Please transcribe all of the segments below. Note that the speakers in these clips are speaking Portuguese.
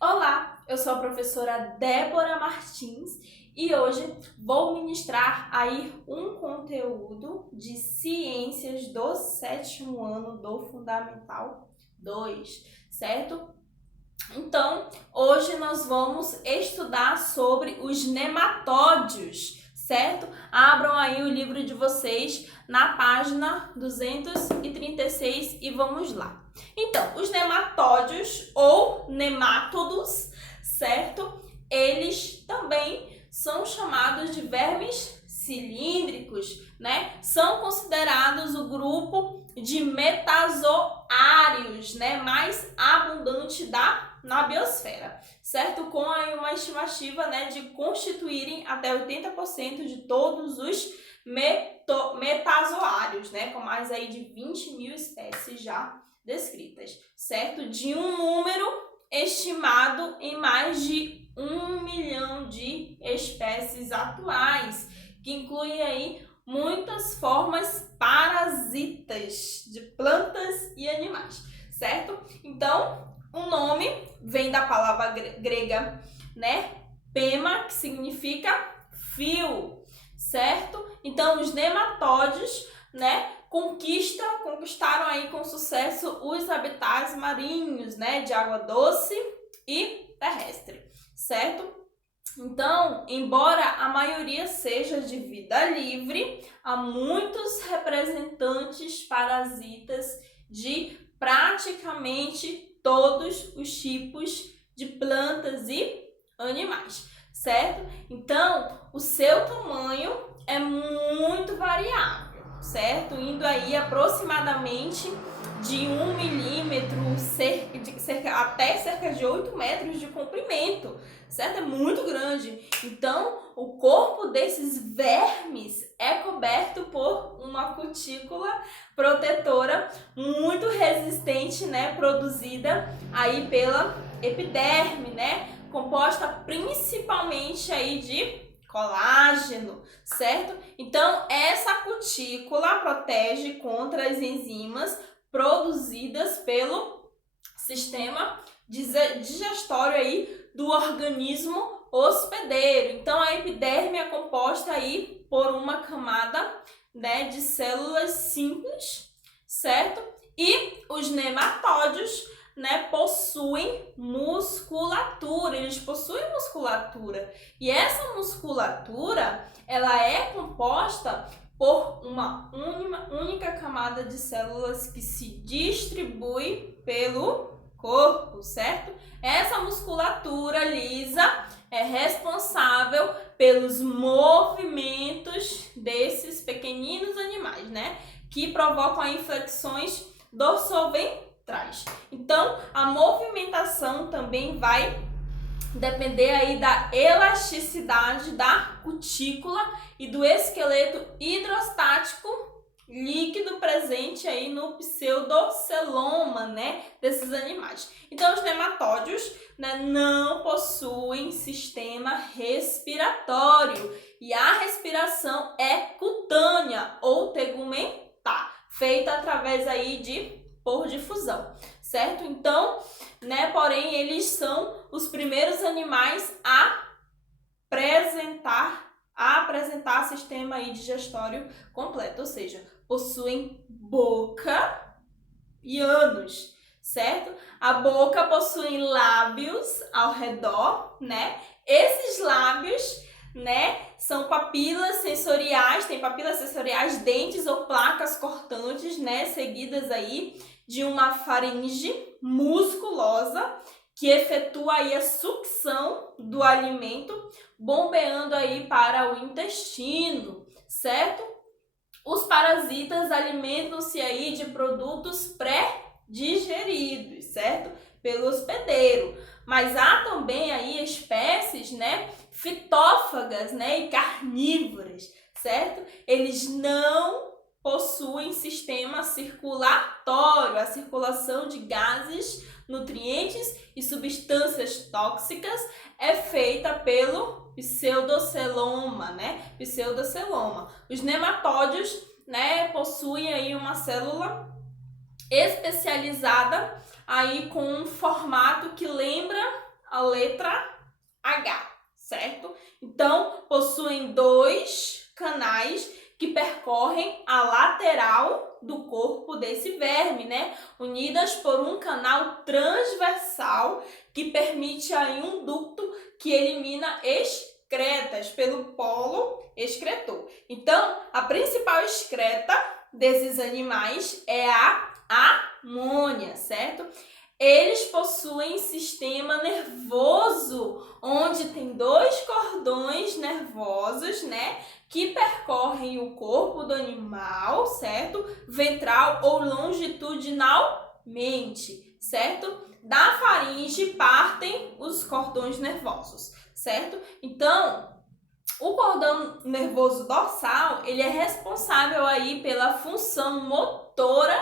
Olá, eu sou a professora Débora Martins e hoje vou ministrar aí um conteúdo de ciências do 7º ano do Fundamental 2, certo? Então, hoje nós vamos estudar sobre os nematódios, certo? Abram aí o livro de vocês na página 236 e vamos lá. Então, os nematódios ou nemátodos, certo? Eles também são chamados de vermes cilíndricos, né? São considerados o grupo de metazoários, né? Mais abundante na biosfera, certo? Com aí uma estimativa, né, de constituírem até 80% de todos os metazoários, né? Com mais aí de 20 mil espécies já descritas, certo? De um número estimado em mais de 1 milhão de espécies atuais, que incluem aí muitas formas parasitas de plantas e animais, certo? Então, o nome vem da palavra grega, né? Pema, que significa fio, certo? Então, os nematódios, né, conquistaram aí com sucesso os habitats marinhos, né, de água doce e terrestre, certo? Então, embora a maioria seja de vida livre, há muitos representantes parasitas de praticamente todos os tipos de plantas e animais, certo? Então, o seu tamanho é muito variável, certo? Indo aí aproximadamente de 1 milímetro até cerca de 8 metros de comprimento, certo? É muito grande. Então, o corpo desses vermes é coberto por uma cutícula protetora muito resistente, né? Produzida aí pela epiderme, né? Composta principalmente aí de colágeno, certo? Então, essa cutícula protege contra as enzimas produzidas pelo sistema digestório aí do organismo hospedeiro. Então, a epiderme é composta aí por uma camada, né, de células simples, certo? E os nematódios, né, possuem musculatura, eles possuem musculatura. E essa musculatura, ela é composta por uma única camada de células que se distribui pelo corpo, certo? Essa musculatura lisa é responsável pelos movimentos desses pequeninos animais, né? Que provocam aí flexões dorsoventrais. Então, a movimentação também vai depender aí da elasticidade da cutícula e do esqueleto hidrostático líquido presente aí no pseudoceloma, né, desses animais. Então, os nematódios, né, não possuem sistema respiratório e a respiração é cutânea ou tegumentar, feita através aí por difusão, certo? Então, né, porém, eles são os primeiros animais a apresentar sistema aí digestório completo, ou seja, possuem boca e ânus, certo? A boca possui lábios ao redor, né? Esses lábios, né, são papilas sensoriais, tem papilas sensoriais, dentes ou placas cortantes, né, seguidas aí de uma faringe musculosa que efetua aí a sucção do alimento, bombeando aí para o intestino, certo? Os parasitas alimentam-se aí de produtos pré-digeridos, certo? Pelo hospedeiro. Mas há também aí espécies, né, fitófagas, né, e carnívoras, certo? Eles não possuem sistema circulatório, a circulação de gases, nutrientes e substâncias tóxicas é feita pelo pseudoceloma, né? Pseudoceloma. Os nematódios, né, possuem aí uma célula especializada aí com um formato que lembra a letra H, certo? Então, possuem 2 canais que percorrem a lateral do corpo desse verme, né? Unidas por um canal transversal que permite aí um ducto que elimina excretas pelo polo excretor. Então, a principal excreta desses animais é a amônia, certo? Eles possuem sistema nervoso, onde tem 2 cordões nervosos, né, que percorrem o corpo do animal, certo? Ventral ou longitudinalmente, certo? Da faringe partem os cordões nervosos, certo? Então, o cordão nervoso dorsal, ele é responsável aí pela função motora,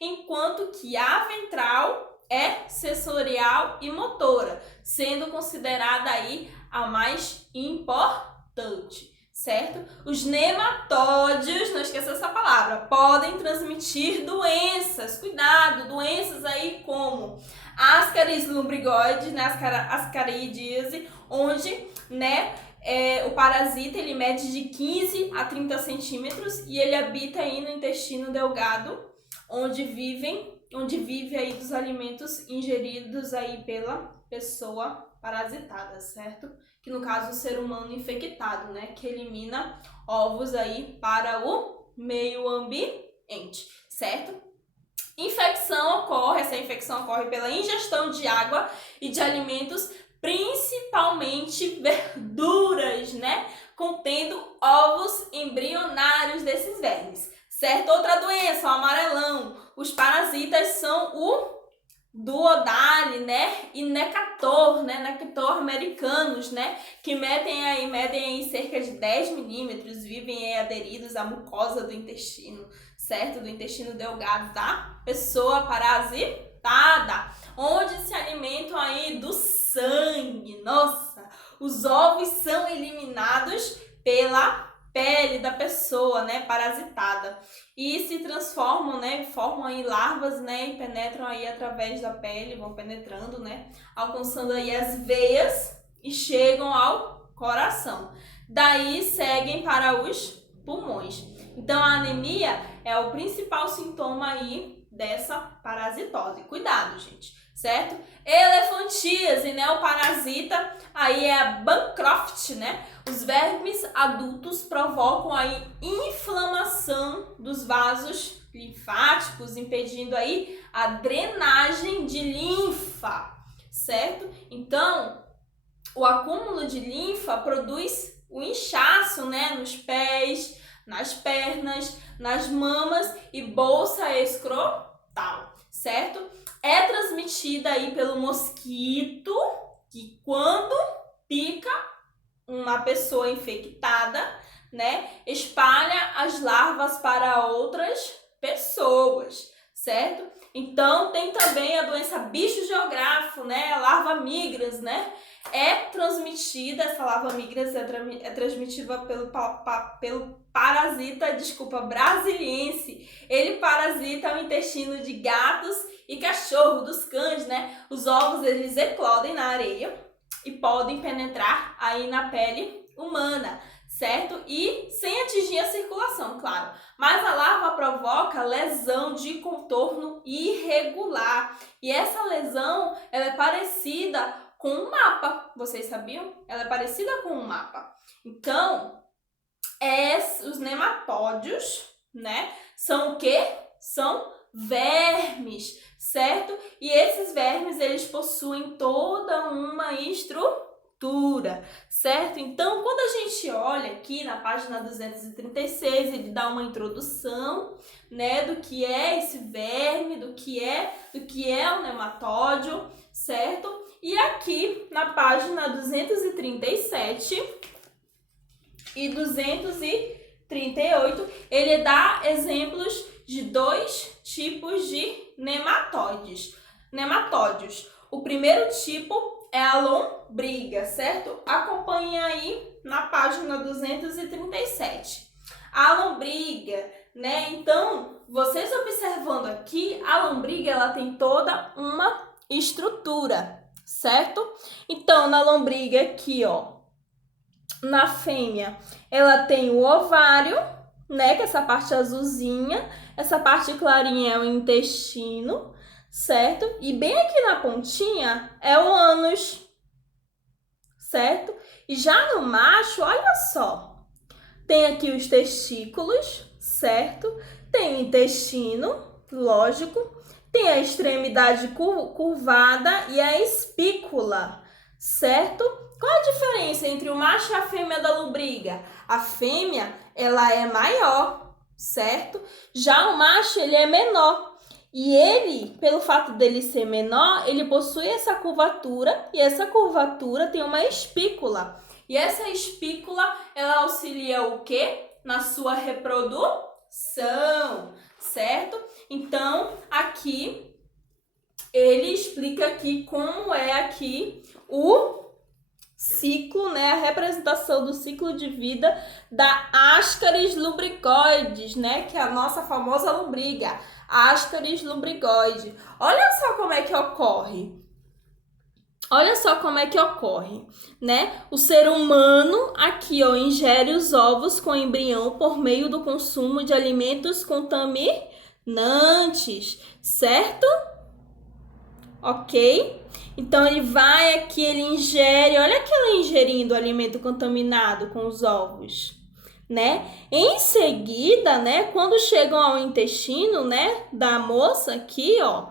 enquanto que a ventral é sensorial e motora, sendo considerada aí a mais importante, certo? Os nematóides, não esqueça essa palavra, podem transmitir doenças. Cuidado, doenças aí como Ascaris lumbrigoides, né, ascaridíase, onde, né, o parasita ele mede de 15 a 30 centímetros e ele habita aí no intestino delgado, onde vive aí dos alimentos ingeridos aí pela pessoa parasitada, certo? Que no caso o ser humano infectado, né? Que elimina ovos aí para o meio ambiente, certo? Essa infecção ocorre pela ingestão de água e de alimentos, principalmente verduras, né? Contendo ovos embrionários desses vermes, certo? Outra doença, o amarelão. Os parasitas são o duodale, né? E necator, né? Necator americanos, né? Que medem aí cerca de 10 milímetros, vivem aí aderidos à mucosa do intestino, certo? Do intestino delgado da pessoa parasitada, onde se alimentam aí do sangue. Nossa, os ovos são eliminados pela pele da pessoa, né, parasitada, e se transformam, né, formam aí larvas, né, e penetram aí através da pele, vão penetrando, né, alcançando aí as veias e chegam ao coração. Daí seguem para os pulmões. Então a anemia é o principal sintoma aí dessa parasitose. Cuidado, gente, certo? Elefantíase, né, o parasita aí é a Bancroft, né? Os vermes adultos provocam aí inflamação dos vasos linfáticos, impedindo aí a drenagem de linfa, certo? Então, o acúmulo de linfa produz o inchaço, né, nos pés, nas pernas, nas mamas e bolsa escrotal, certo? É transmitida aí pelo mosquito, que quando pica uma pessoa infectada, né, espalha as larvas para outras pessoas, certo? Então, tem também a doença bicho geográfico, né, a larva migras, né? Essa larva migras é transmitida pelo parasita, brasiliense. Ele parasita o intestino de gatos e cachorro, dos cães, né? Os ovos, eles eclodem na areia e podem penetrar aí na pele humana, certo? E sem atingir a circulação, claro. Mas a larva provoca lesão de contorno irregular. E essa lesão, ela é parecida com um mapa. Vocês sabiam? Ela é parecida com um mapa. Então, os nematódios, né? São o quê? São vermes, certo? E esses vermes, eles possuem toda uma estrutura, certo? Então, quando a gente olha aqui na página 236, ele dá uma introdução, né, do que é esse verme, do que é o nematódio, certo? E aqui na página 237 e 238, ele dá exemplos de 2 tipos de nematóides. O primeiro tipo é a lombriga, certo? Acompanhe aí na página 237. A lombriga, né? Então, vocês observando aqui, a lombriga ela tem toda uma estrutura, certo? Então, na lombriga aqui, ó, na fêmea, ela tem o ovário, né, que é essa parte azulzinha, essa parte clarinha é o intestino, certo? E bem aqui na pontinha é o ânus, certo? E já no macho, olha só, tem aqui os testículos, certo? Tem o intestino, lógico, tem a extremidade curvada e a espícula, certo? Qual a diferença entre o macho e a fêmea da lombriga? A fêmea, ela é maior, certo? Já o macho, ele é menor. E ele, pelo fato dele ser menor, ele possui essa curvatura e essa curvatura tem uma espícula. E essa espícula, ela auxilia o quê? Na sua reprodução, certo? Então, aqui, ele explica aqui como é aqui o ciclo, né? A representação do ciclo de vida da Ascaris lubricoides, né? Que é a nossa famosa lombriga, Ascaris lubricoide. Olha só como é que ocorre. Olha só como é que ocorre, né? O ser humano aqui, ó, ingere os ovos com embrião por meio do consumo de alimentos contaminantes, certo? Ok? Então, ele vai aqui, ele ingere, olha que ela ingerindo alimento contaminado com os ovos, né? Em seguida, né, quando chegam ao intestino, né, da moça aqui, ó,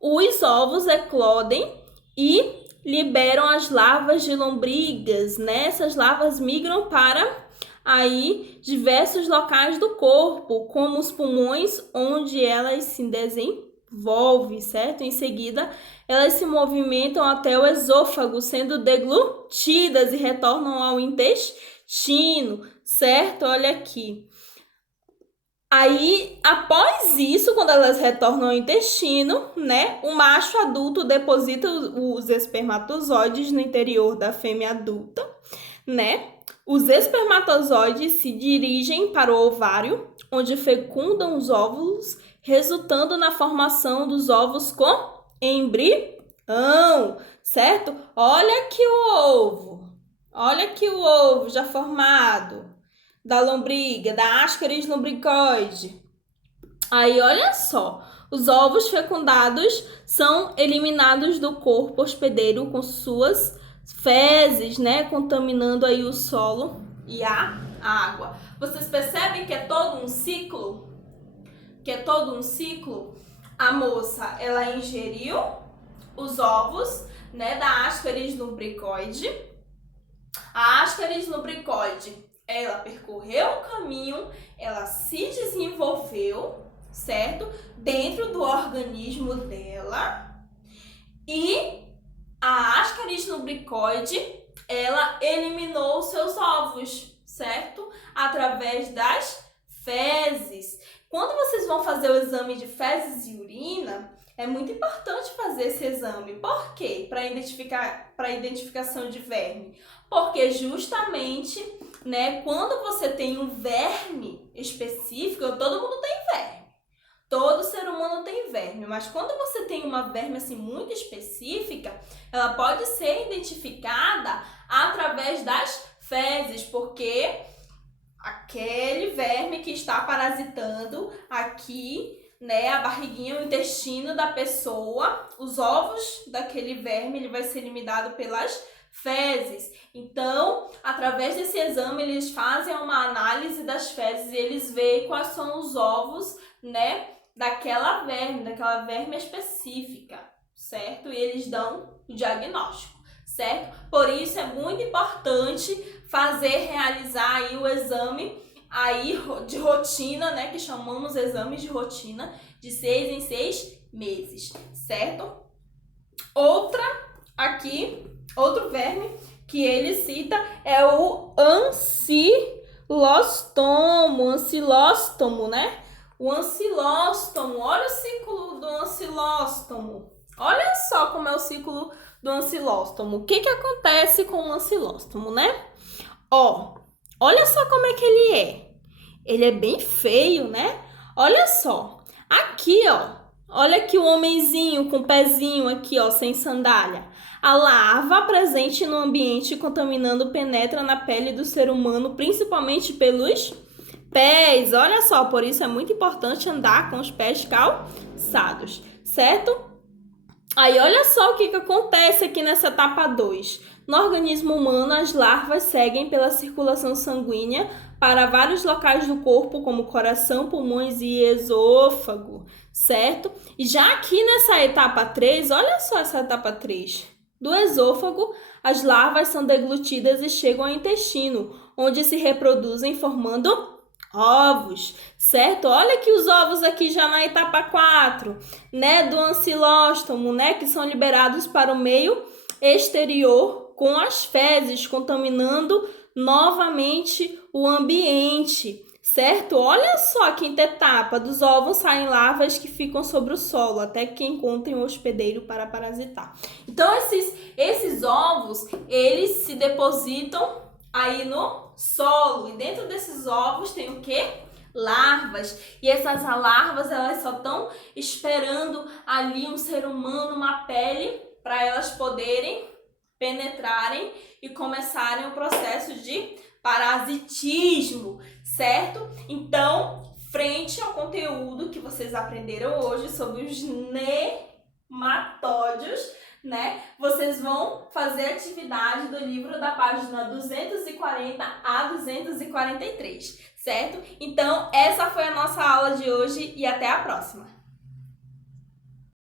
os ovos eclodem e liberam as larvas de lombrigas, né? Essas larvas migram para aí diversos locais do corpo, como os pulmões, onde elas se desenvolvem, certo? Em seguida, elas se movimentam até o esôfago, sendo deglutidas e retornam ao intestino, certo? Olha aqui. Aí, após isso, quando elas retornam ao intestino, né, o macho adulto deposita os espermatozoides no interior da fêmea adulta, né? Os espermatozoides se dirigem para o ovário, onde fecundam os óvulos, resultando na formação dos ovos com embrião, certo? Olha aqui o ovo. Olha aqui o ovo já formado da lombriga, da Ascaris lumbricoide. Aí, olha só, os ovos fecundados são eliminados do corpo hospedeiro com suas fezes, né, contaminando aí o solo e a água. Vocês percebem que é todo um ciclo? A moça, ela ingeriu os ovos, né, da Ascaris lumbricoide. A Ascaris lumbricoide, ela percorreu o caminho, ela se desenvolveu, certo? Dentro do organismo dela. E a Ascaris lumbricoide, ela eliminou seus ovos, certo? Através das fezes. Quando vocês vão fazer o exame de fezes e urina, é muito importante fazer esse exame. Por quê? Para identificação de verme. Porque justamente, né, quando você tem um verme específico, todo mundo tem verme. Todo ser humano tem verme, mas quando você tem uma verme assim muito específica, ela pode ser identificada através das fezes, porque aquele verme que está parasitando aqui, né, a barriguinha, o intestino da pessoa, os ovos daquele verme, ele vai ser eliminado pelas fezes. Então, através desse exame, eles fazem uma análise das fezes e eles veem quais são os ovos, né, daquela verme específica, certo? E eles dão o diagnóstico, certo? Por isso é muito importante realizar aí o exame aí de rotina, né, que chamamos exames de rotina, de 6 em 6 meses, certo? Outro verme que ele cita é o ancilóstomo, né? O ancilóstomo, olha o ciclo do ancilóstomo. Olha só como é o ciclo do ancilóstomo. O que acontece com o ancilóstomo, né? Ó, olha só como é que ele é. Ele é bem feio, né? Olha só. Aqui, ó, Olha aqui o homenzinho com o pezinho aqui, ó, sem sandália. A larva presente no ambiente contaminando penetra na pele do ser humano, principalmente pelos pés. Olha só, por isso é muito importante andar com os pés calçados, certo? Aí olha só o que acontece aqui nessa etapa 2. No organismo humano, as larvas seguem pela circulação sanguínea para vários locais do corpo, como coração, pulmões e esôfago, certo? E já aqui nessa etapa 3, olha só essa etapa 3. Do esôfago, as larvas são deglutidas e chegam ao intestino, onde se reproduzem formando ovos, certo? Olha aqui os ovos aqui já na etapa 4, né, do ancilóstomo, né, que são liberados para o meio exterior com as fezes, contaminando novamente o ambiente, certo? Olha só a quinta etapa, dos ovos saem larvas que ficam sobre o solo, até que encontrem um hospedeiro para parasitar. Então, esses ovos, eles se depositam aí no solo, e dentro desses ovos tem o quê? Larvas. E essas larvas, elas só estão esperando ali um ser humano, uma pele, para elas poderem penetrarem e começarem o processo de parasitismo, certo? Então, frente ao conteúdo que vocês aprenderam hoje sobre os nematóides, né? Vocês vão fazer a atividade do livro da página 240 a 243, certo? Então, essa foi a nossa aula de hoje e até a próxima!